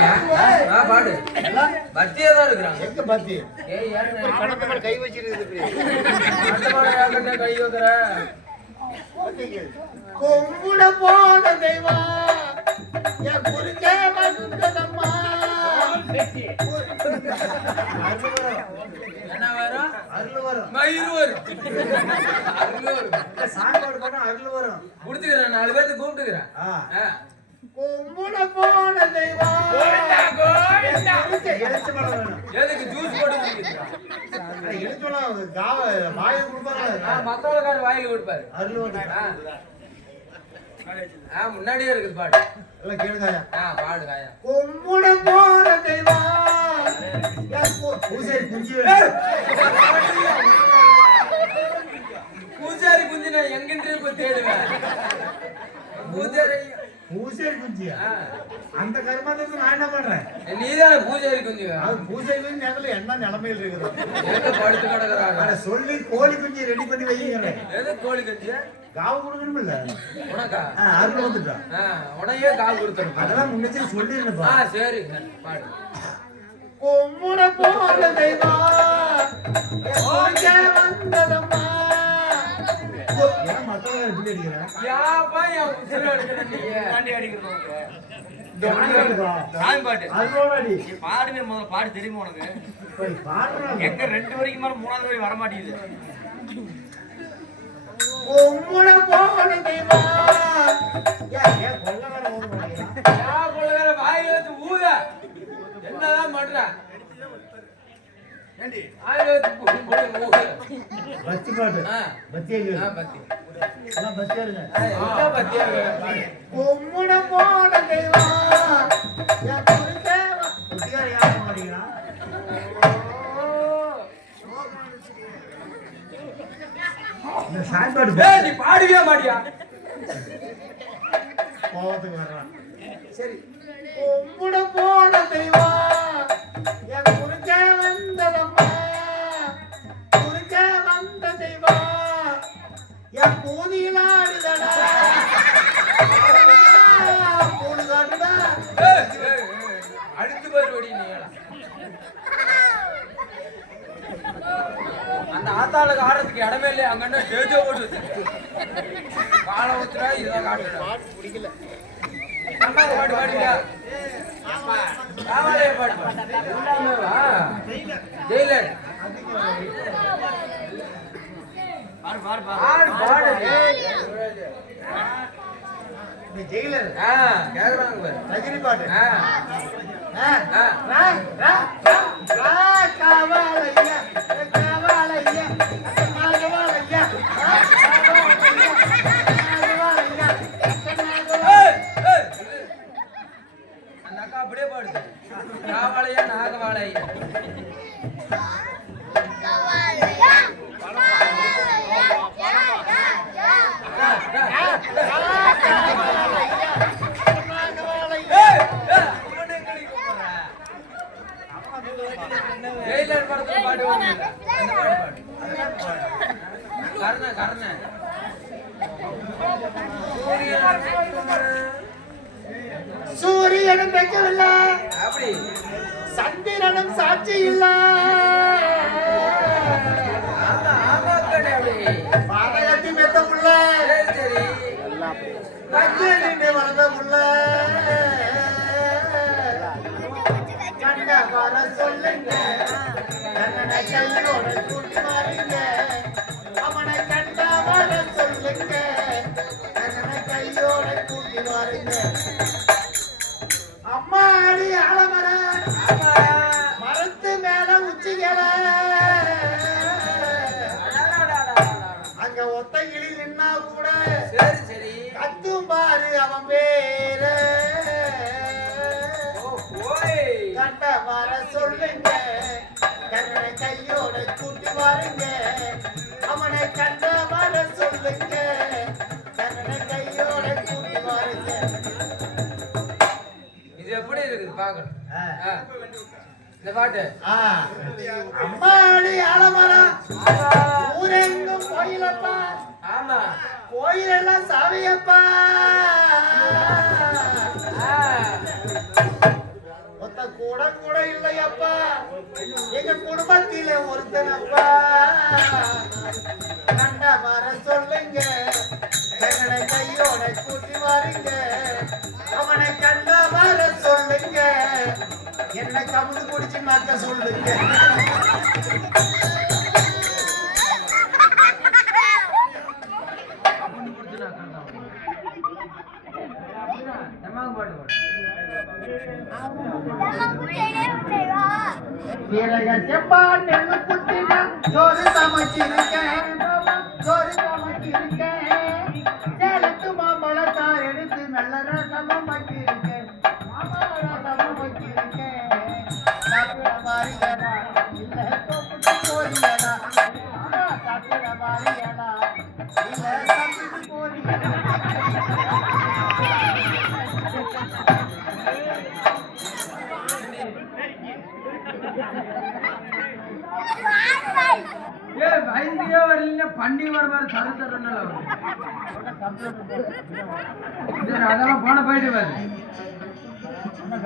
ஆ, பாடு. பத்தியா தான் இருக்கிறாங்க. எங்க பாத்தி? கை வச்சிருக்குது கை வைக்கிற. போன தெய்வம். என் குறுக்கே என்ன வரும்? அருள் வரும். மயிறு வரும். அருள் வரும். சாப்பாடு பண்ணா அருள் வரும். கொடுத்துக்கிறேன் நாலு பேர்த்து கூப்பிட்டுக்கிறேன். எதுக்கு ஜூஸ் போட்டு குடிக்கிறா கொடுப்பாங்க கொடுப்பாரு முன்னாடியே இருக்குது பாடு பாடு காயா கும்புட போன குஞ்சு பூஜாரி குஞ்சு நான் எங்கிட்டு போய் தேடுவேன். பூஜாரி பூசை குஞ்சியா. அந்த கர்மாந்தத்துக்கு நான் என்ன பண்றேன்? நீதானே பூஜாரி குஞ்சு அது பூசை குஞ்சு நேரத்துல என்ன நிலைமையில் இருக்குது? படுத்து கிடக்குறாங்க? அட சொல்லி கோழி குஞ்சு ரெடி பண்ணி வைக்கிறேன் எது கோழி குஞ்சு? காவு கொடுக்கணும்ல உனக்கா? ஆ, அருள் வந்துட்டான் உனையே கால் கொடுத்துருப்பா. அதெல்லாம் முன்னே சொல்லிருந்தப்பா ஆ சரி. பாடு. கும்முட போன தெய்வம் ஓகே வந்ததம்மா. பாடுமே முதல்ல பாடு தெரியுமா உனக்கு? எங்க ரெண்டு வரைக்கும் மேல மூணாவது வரை வர மாட்டேங்குது. கும்முட போன தெய்வம் ஏன் ஏன் கொள்ளக்கார ஓட மாட்டேங்கிறான் யா கொள்ளக்கார வாயில வச்சு ஊத? என்னதான் பண்ற? ஊத பத்தி பாட்டு. பத்தியா ஆ பத்தி எல்லாம் பத்தியா இருங்க? பாடு. கும்முட போன தெய்வம் இந்த சாய்பாடு ஏய், நீ பாடுவியா மாட்டியா? கோவத்துக்கு வர்றான் சரி. கும்பிட போன தெய்வம் அந்த ஆத்தாளுக்கு ஆடுறதுக்கு இடமே இல்லையா அங்க டேஜோ போட்டு வச்சிருக்கு. காலை ஊத்துறா இதான் காட்டுறா பிடிக்கல பாடு. வா. ஜெயிலர் ஜெயிலர் ஆ ரஜினி பாட்டு ஆ ஆ, ஆ. ரா, ரா, ஒண்ணு இல்ல. அந்த பாட்டு பாடு. கருணை, கருணை. சூரியனும் வைக்கவில்லை அப்படி. சந்திரனும் சாட்சி இல்ல. பாதகத்தி மெத்த புள்ள வளர்ந்த வர சொல்லுங்க. கையோட கூட்டி மாறுங்க. அவனை கண்ட வர சொல்லுங்க. கண்ணனை கையோட கூட்டி மாறுங்க. வர சொல்லுங்க. கண்ணனை கையோட கூட்டி வாருங்க. அவனை கண்ட வர சொல்லுங்க. கண்ணனை கையோட கூட்டி வாருங்க. இது எப்படி இருக்குது? பாக்கணும். இந்த பாட்டு. அம்மாடி ஆலமரம் ஊரெங்கும் கோயிலப்பா. ஆமா. கோயிலெல்லாம் சாவியப்பா கூட இல்லை அப்பா. எங்க குடும்பத்தில ஒருத்தனப்பா கண்டா வர சொல்லுங்க. எங்களை கையோட கூட்டி வாருங்க. அவனை கண்டா வர சொல்லுங்க. என்ன கமுது குடிச்சு மாக்க சொல்லுங்க. வீரக செப்பா நெல்லு குத்தினா சோறு சமைச்சிருக்கேன். சோறு சமைச்சிருக்கேன். சேலத்து மாம்பழத்தார் எடுத்து நல்ல ரசமும் வச்சிருக்கேன் மாம்பழ ரசமும் வச்சிருக்கேன் சாப்பிட மாறியடா இல்ல தொப்புட்டு போறியடா ஆமா, சாப்பிட மாறியடா வரலன்னா பண்டிகை வர மாதிரி சர சரன்னு வரும் சரி அதெல்லாம் போன போயிட்டு வருது உன்னை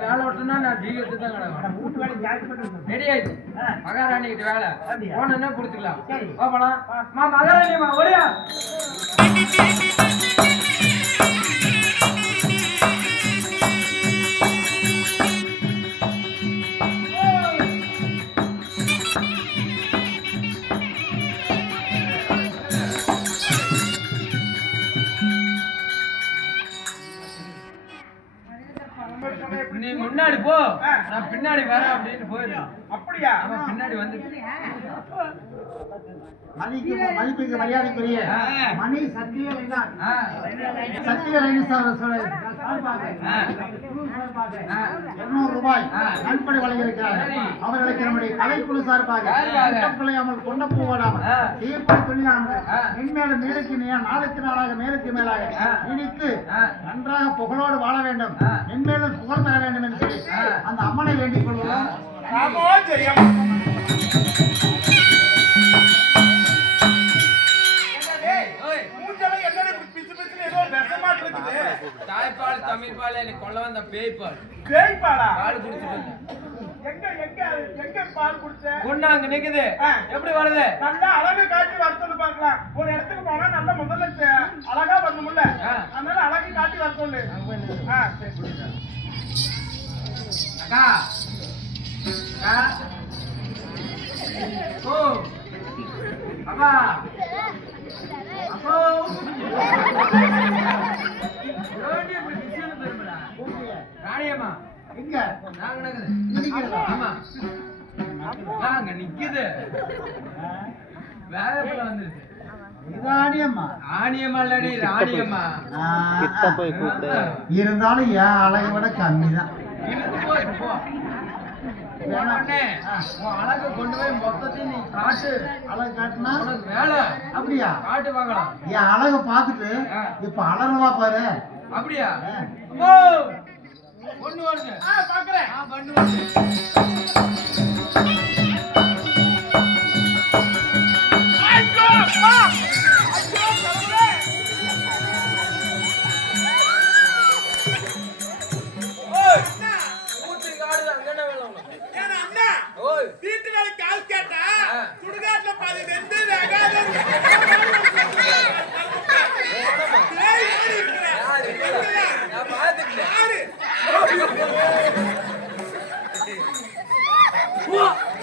வேலை விட்டோம்னா நான் ஜீவித்து தான் கிடக்கும் ரெடி ஆயிடுச்சு மகாராணி கிட்ட வேலை? போனா புடிச்சுக்கலாம் சரி. வா போலாம். மா மகாராணிமா ஒடியா அவன் பின்னாடி வந்து மதிப்புக்கு மரியாதைக்குரிய. மணி சத்தியலை தான் ஆ, சத்தியலை சார் சொல்ல சார்பாக ஆ. குழு சார்பாக ஆ. இருநூறு ரூபாய் வழங்கியிருக்கிறார் சரி. அவர்களுக்கு நம்முடைய கலைக்குழு சார்பாக. பிள்ளையாமல் கொண்ட. செய்யப்படும் தொழிலானது ஆ. மென்மேலும் மேலுக்கு மேல் நாளுக்கு நாளாக மேலுக்கு மேலாக. இனித்து. நன்றாக புகழோடு வாழ வேண்டும். மென்மேலும் புகழ் பெற வேண்டும் என்று. அந்த அம்மனை வேண்டிக் கொள்வோம் ஓய், தாய்ப்பால் தமிழ்பால் எனக்கு கொள்ள வந்த பேய்ப்பால். பால் குடிச்சிட்டு வந்தேன். பொண்ணு அங்க நிக்குது. எப்படி வருது? நல்லா அழகு காட்டி வர சொல்லு பார்க்கலாம் ஒரு இடத்துக்கு போனா நல்லா முதல்ல அழகா ஆ. அதனால அழகு காட்டி வர சொல்லு அக்கா ஓ அப்பா அப்போ? ராணியம்மா எங்க நாங்க நிக்கிறதா? ஆமா நாங்க நிக்குது வந்துருச்சு ராணியம்மா இல்லடி ராணியம்மா இருந்தாலும் என் அழகை விட கம்மி தான் உடனே உன் அழகை கொண்டு போய் மொத்தத்தையும் நீ காட்டு. அழகு காட்டினா உனக்கு வேலை. அப்படியா? காட்டு பார்க்கலாம் என் அழகை பார்த்துட்டு. இப்ப அழகவா பாரு. அப்படியா! பொண்ணு வருது. ஆ, பண்ணு வருது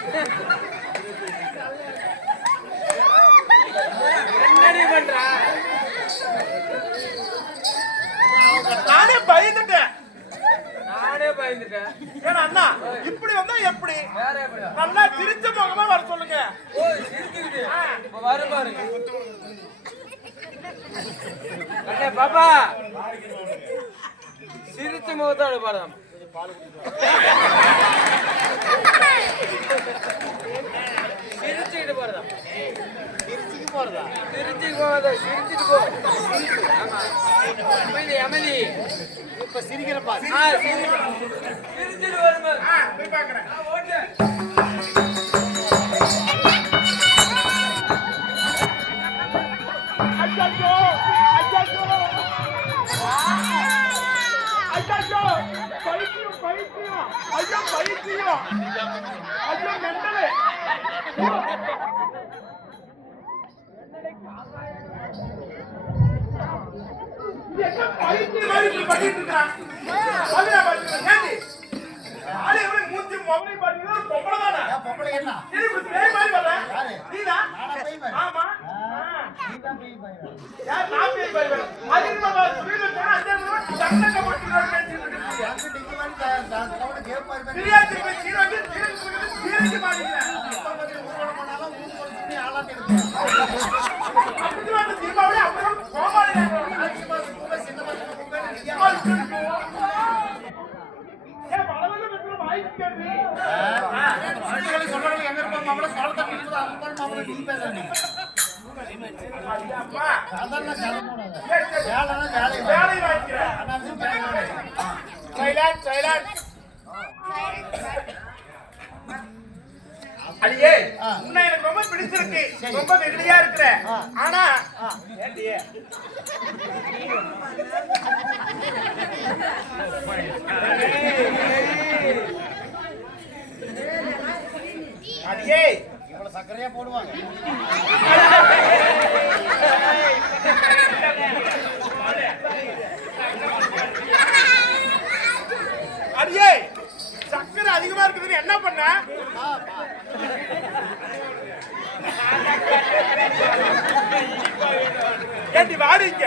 Yeah. எப்படி? நல்லா சிரிச்ச முகமா வர சொல்லுங்க. பாப்பா. சிரிச்ச முகத்தோட பாருங்க. சிரிச்சுக்கிட்டு போறதா? திருச்சிக்கு போறதா? சிரிச்சுக்கு போகாத சிரிச்சுட்டு போ. ஆமா. அமைதி அமைதி. இப்ப சிரிக்கிற. பாரு சிரிச்சுட்டு வரும்போது ஆ, போய் ஓட்டு. அச்சச்சோ அச்சச்சோ. அச்சச்சோ பைத்தியம் பைத்தியம். ஐயோ மெண்டலு பைத்தியம். மாதிரி இப்படி பண்ணிட்டு இருக்கான்? மூஞ்சி முகரையும் பாத்தீங்கன்னா பொம்பளை தானே? பொம்பளை என்ன? சைலண்ட் சைலண்ட் அடியே ஆ. உன்னை எனக்கு ரொம்ப பிடிச்சிருக்கு. ரொம்ப வெகுளியா இருக்கிற. ஆ. ஆனா. ஏண்டியே. அடியே. இவ்வளவு சர்க்கரையா போடுவாங்க. அடியே சக்கரை அதிகமா இருக்குதுன்னு என்ன பண்ண? ஏண்டி வாடிங்க?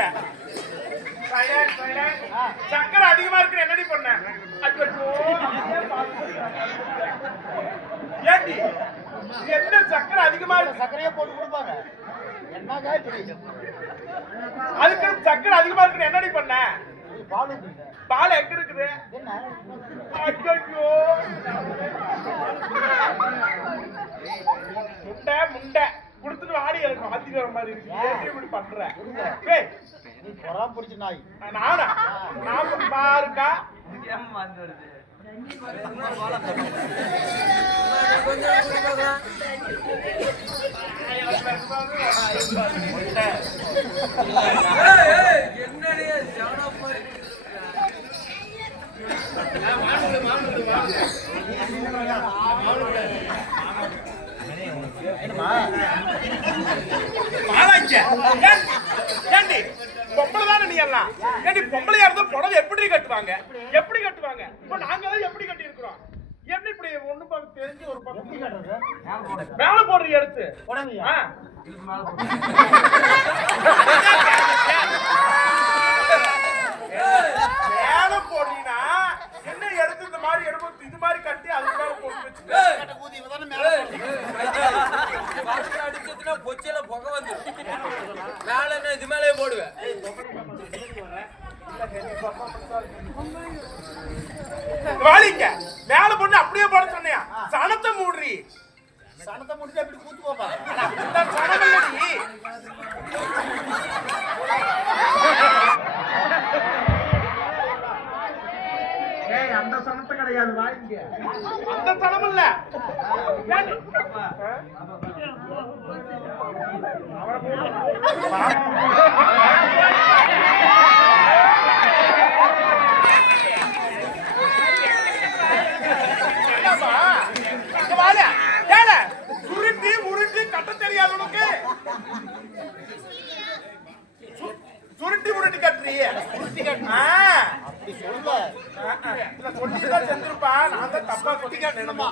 சக்கரை அதிகமா இருக்கு என்னடி பண்ண? ஏண்டி? என்ன சக்கரை அதிகமா இருக்கு? சர்க்கரையா போட்டு கொடுப்பாங்க. அதுக்கு சக்கரை அதிகமா இருக்குன்னு என்னடி பண்ண? பால். எங்க இருக்குது? முண்டை முண்டை. குடுத்துட்டு வாடி எனக்கு மாத்தி வர மாதிரி இருக்கு. இப்படி பண்ற? நீ பொறாம பிடிச்ச நாய். நானா? நான் பாருக்கா. ஏன் வந்து வருது செவனப்பா மாலாங்க ஏன் ஏண்டி பொம்பளை தானே நீ எல்லாம்? ஏண்டி பொம்பளையா இருந்தா புடவை எப்படி கட்டுவாங்க? எப்படி கட்டுவாங்க? இப்போ நாங்க எப்படி கட்டி இருக்கிறோம் என்ன இப்படி ஒண்ணு பக்கம் தெரிஞ்சு ஒரு பக்கம் மேல போடுற எடுத்து. புடவையா ஆ. மேல போடுறீங்கன்னா என்ன எடுத்து இந்த மாதிரி எடுத்து இது மாதிரி கட்டி அதுக்கு மேல போட்டு வச்சுக்க ஏய், கட்ட ஊதி இவதானே மேல போடுறது. பறந்து அடிச்சதுன்னா பொச்சில புகை வந்துடும் மேல என்ன இது மேலே போடுவேன் வாடிங்க மேல பொண்ணு அப்படியே போட சொன்னியா சனத்தை மூடுறி சனத்தை முடிஞ்சா இப்படி கூத்து போப்பா இந்த சனம் இல்லடி ஏய் அந்த சனத்தை கிடையாது வாங்கிக்க அந்த சனம் இல்ல ஏண்டி? என்னப்பா? இங்க வாடா. ஏலே, சுருட்டி உருட்டி கட்ட தெரியாது உனக்கு சுருட்டி உருட்டி கட்டுறீ சுருட்டி கட்டு அப்படி சொல்ல சொல்லிதான் செஞ்சிருப்பா நான் தான் தப்பா சொல்லிக்க நினைமா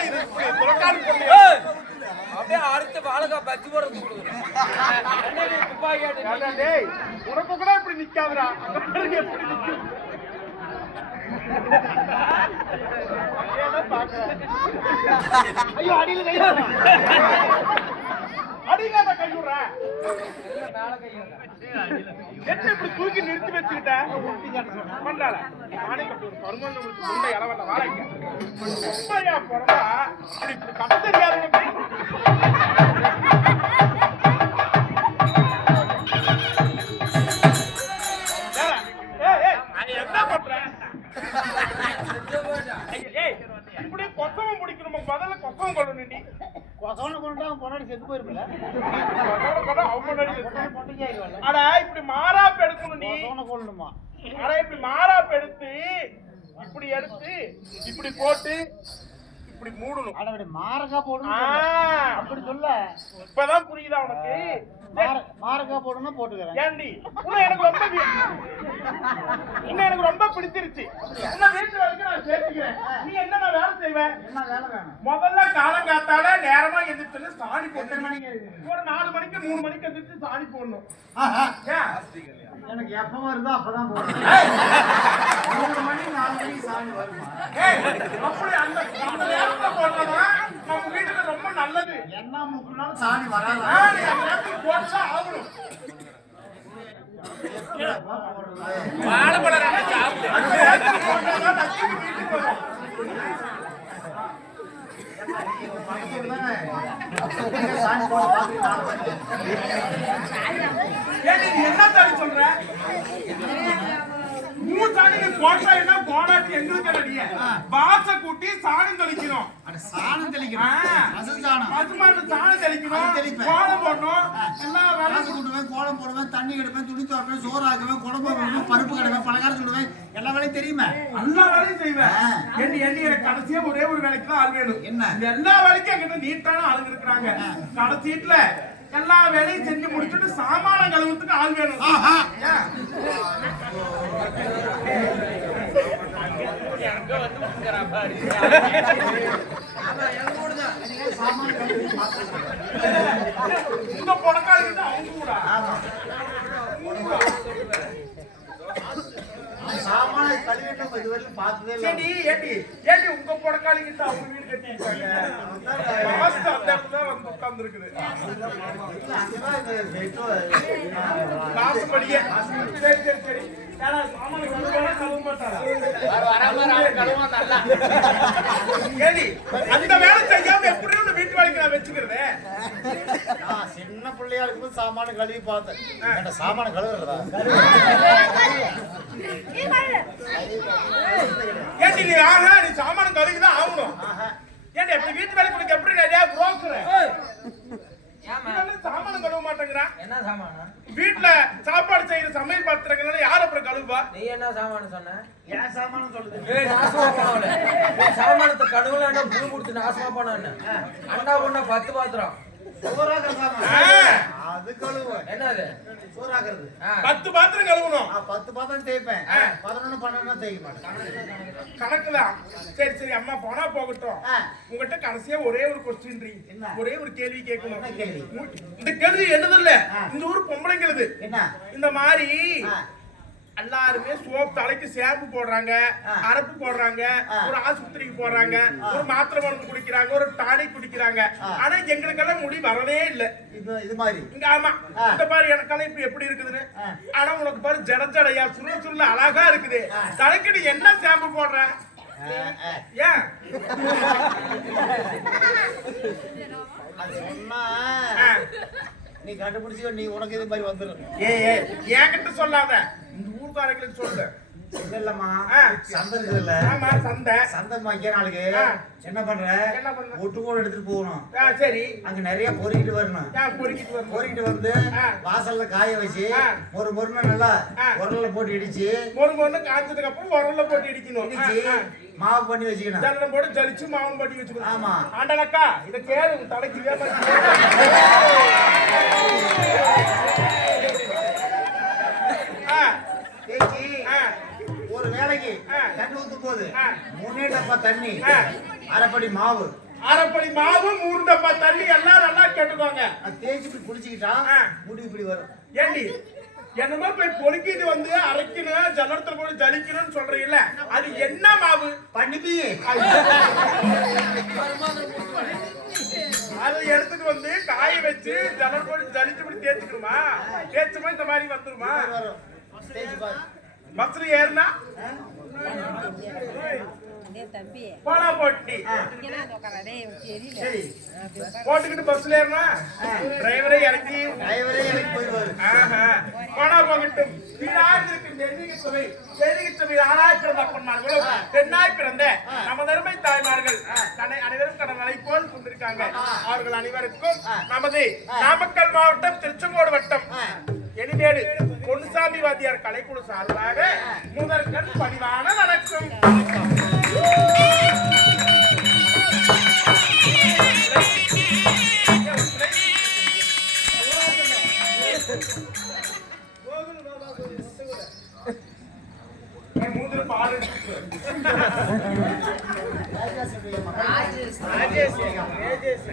இது இப்படி துறக்கால் பொண்ணு ஏய், அப்படியே அடுத்த வாழைக்காய் பச்சி போடுறது கொடுக்குறேன் என்ன நீ துப்பாக்கி ஆட்டு ஏண்டா டேய், உனக்கு கூட இப்படி நிக்காதுடா அங்க பாருங்க எப்படி ஐயோ கை அடியில என்ன இப்படி தூக்கி நிறுத்தி வச்சுக்கிட்ட? பண்றாள. நானே கட்டி ஒரு கருமண்ணு முடிச்சு இளவல்ல பிறந்தா இப்படி கட்ட அட இப்படி மாறாப்பு எடுக்கணும் நீ. கொள்ளணுமா அட இப்படி மாறாப்பு எடுத்து இப்படி எடுத்து இப்படி போட்டு இப்படி மூடணும். அட மாரகா போடணும் அப்படி சொல்ல. இப்பதான் புரியுதா உனக்கு? மாரகா போடணும் போட்டுக்கிறேன். ஏண்டி? எனக்கு ரொம்ப இன்னும் எனக்கு ரொம்ப பிடிச்சிருச்சு. என்ன வீட்டுல வரைக்கும் நான் நீ என்ன வேணும்? முதல்ல காலங்காத்தால நேரமா எந்திரிச்சு சாணி போட்டு? ஒரு நாலு மணிக்கு மூணு மணிக்கு எந்திரிச்சு சாணி போடணும். எனக்கு எப்ப வருதோ அப்பதான் மூணு மணி நாலு மணிக்கு சாமி வருமா? அப்படி அந்த அந்த நேரத்துல போட்டோம்னா நம்ம வீட்டுக்கு ரொம்ப நல்லது. என்ன முக்குனாலும் சாமி வராது? போட்டுதான் ஆகணும். வாழைப்பழம் ரெண்டு சாப்பிடு அந்த நேரத்துக்கு போட்டாதான் லட்சுமி வீட்டுக்கு வரும் சாமி போட பார்த்துட்டு நாலு மணிக்கு. ஏண்டி, நீ என்ன தாடி சொல்ற? மூணு சாணி போட்டா என்ன போனாட்டு எங்களுக்கு பாச கூட்டி சாணம் தெளிக்கணும். சாணம். தெளிக்கணும். அசல் சாணம். பசுமாட்டு சாணம் தெளிக்கணும். தெளிப்பேன். கோலம் போடணும். வேலையும் கூட்டுவேன் கோலம் போடுவேன் தண்ணி எடுப்பேன் துணி துவைப்பேன் சோறு ஆக்குவேன் குழம்பு வைப்பேன் பருப்பு கடைவேன் பலகாரம் சுடுவேன். எல்லா வேலையும் தெரியுமே? எல்லா வேலையும் செய்வேன். எண்ணி எனக்கு கடைசியா ஒரே ஒரு வேலைக்கு தான் ஆள் வேணும். என்ன? எல்லா வேலைக்கும் எங்கிட்ட நீட்டான ஆளுங்க இருக்கிறாங்க. கடைசீட்டுல எல்லா வேலையும் செஞ்சு முடிச்சுட்டு சாமான கழுவுறதுக்கு ஆள் வேணும். இந்த பொணக்காலுக்கு அவங்க கூட சாமான கழுவிட்டு இது வரைக்கும் பார்த்ததே இல்லை சரி ஏடி ஏடி உங்க பொணக்காலுக்கு அவங்க வீடு கட்டிருக்காங்க மாஸ்டர் அந்த இடத்துல வந்து வெட்டு- வாசப்படியே சரி சரி சரி. அந்த வேலை செய்யாம எப்படி வீட்டு வேலைக்கு நான் வச்சுக்கிறது நான் சின்ன பிள்ளையா இருக்கும்போது சாமான கழுவி பார்த்தேன். சாமான கழுவுறதா? ஏடி நீ ஆஹா நீ சாமான கழுவி தான் ஆகணும் ஏடி அப்படி வீட்டு வேலைக்கு எப்படி நிறைய புரோக்கர் ஏமா சாமான கழுவ மாட்டேங்கிறான் என்ன சாமானா? வீட்டுல சாப்பாடு செய்யற சமையல் பாத்திரங்கள் யார் அப்புறம் கழுவுவா நீ என்ன சாமானு சொன்ன? ஏன் சாமானம் சொல்லுது? ஏய் நாசமா போனவளே. சாமானத்தை கடவுள புழு கொடுத்து நாசமா போன அண்ணா பொண்ணா பத்து பாத்திரம். என்னது? பத்து பாத்திரம் கழுவணும். பத்து பாத்திரம் தேய்ப்பேன். பதினொன்னு பன்னெண்டு தேய்க்க மாட்டேன். கணக்குதான் சரி சரி அம்மா போனா போகட்டும். உங்ககிட்ட கடைசியா ஒரே ஒரு கொஸ்டின் என்ன? ஒரே ஒரு கேள்வி கேட்கணும்? இந்த கேள்வி என்னதில்ல ஆ. இந்த ஊர் பொம்பளைங்களுது என்ன? இந்த மாதிரி. எல்லாருமே சோப் தலைக்கு ஷாம்பு போடுறாங்க. அரப்பு போடுறாங்க. ஒரு ஆஸ்பத்திரிக்கு போடுறாங்க ஒரு மாத்திரை மருந்து குடிக்கிறாங்க ஒரு டானிக் குடிக்கிறாங்க. ஆனா எங்களுக்கெல்லாம் முடி வரவே இல்ல இது இது மாதிரி இங்க ஆமா. இந்த பாரு எனக்கெல்லாம் இப்ப எப்படி இருக்குதுன்னு. ஆனா உனக்கு பாரு ஜட ஜடையா சுருள் சுருள் அழகா இருக்குது. தலைக்கு நீ என்ன ஷாம்பு போடுற. ஏன் சொன்னா. நீ கண்டுபிடிச்சி நீ உனக்கு இது மாதிரி வந்துடும் ஏய் ஏய் என்கிட்ட சொல்லாத ஊர்க்காரங்களுக்கு சொல்லு இல்லம்மா. சந்தை இருக்குதுல்ல ஆமா சந்தை சந்தை வைக்கிற நாளுக்கு. என்ன பண்ற என்ன பண்ற? ஒட்டு கூட எடுத்துட்டு போகணும் ஆ சரி அங்க நிறைய பொறுக்கிட்டு வரணும் பொறுக்கிட்டு வந்து பொறுக்கிட்டு வந்து. வாசல்ல காய வச்சு. ஒரு முருமை நல்லா. உரல்ல போட்டு இடிச்சு ஒரு மொண்ணு காய்ச்சதுக்கு அப்புறம் உரல்ல போட்டு இடிக்கணும் இடிச்சு மாவு பண்ணி வச்சுக்கணும் ஜல்லம் போட்டு ஜலிச்சு மாவும் பட்டி வச்சுக்கணும் ஆமா. ஆண்டனக்கா இத கேளு தலைக்கு இதே மாதிரி ஆ, தேய்ச்சி ஆ, ஒரு வேலைக்கு. தண்ணி ஊத்தும் போது ஆ. மூணே டப்பா தண்ணி. அரைப்படி மாவு. அரைப்படி மாவு மூணு டப்பா தண்ணி எல்லாம் நல்லா கேட்டுக்கோங்க. அது தேய்ச்சி இப்படி குடிச்சுக்கிட்டா. முடி இப்படி வரும். ஏண்டி? என்னமோ போய் பொறுக்கிட்டு வந்து அரைக்கணும் ஜலத்துல போட்டு ஜலிக்கணும்னு சொல்றீங்கல்ல அது என்ன மாவு? பண்ணிப்பி அதை எடுத்துட்டு வந்து காய வச்சு ஜலம் போட்டு ஜலிச்சு இப்படி தேய்ச்சிக்கணுமா? தேய்ச்சமா இந்த மாதிரி வந்துருமா? வரும் பஸ்ல ஏறினா? போனா போட்டி போட்டுக்கிட்டு பஸ்ல ஏறினா? டிரைவரை இறக்கி. டிரைவரே எனக்கு போயிடுவாரு. போனா போகட்டும். வீணாயிருக்கும் தெய்வீக சபை தெய்வீக சபை ஆராய் பிறந்த அப்பன்மார்களும் பெண்ணாய் பிறந்த நமது அருமை தாய்மார்கள் தன்னை அனைவரும் தன் மலை போல் கொண்டிருக்காங்க அவர்கள் அனைவருக்கும் நமது நாமக்கல் மாவட்டம் திருச்செங்கோடு வட்டம். எனிமேடு பொன்னுசாமி வாத்தியார் கலைக்குழு சார்பாக முதற்கண் பணிவான வணக்கம். ராஜேஷ் ராஜேஷ் ராஜேஷ்